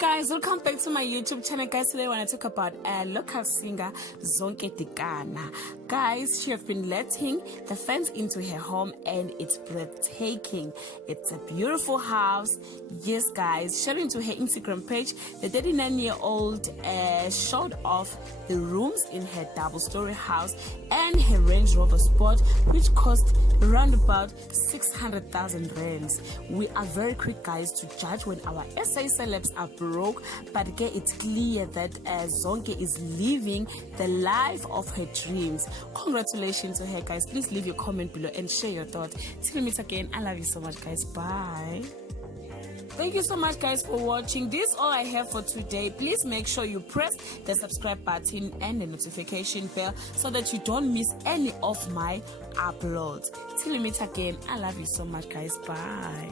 guys, welcome back to my YouTube channel. Guys, today I want to talk about a local singer, Zonke Dikana. Guys, she has been letting the fans into her home and it's breathtaking. It's a beautiful house. Yes guys, sharing to her Instagram page, the 39-year-old showed off the rooms in her double-story house and her Range Rover Sport, which cost around about 600,000 rands. We are very quick guys to judge when our SA celebs are broke, but again it's clear that Zonke is living the life of her dreams. Congratulations to her guys. Please leave your comment below and share your thoughts. Till we meet again, I love you so much guys. Bye. Thank you so much guys for watching. This is all I have for today. Please make sure you press the subscribe button and the notification bell so that you don't miss any of my uploads. Till we meet again, I love you so much guys. Bye.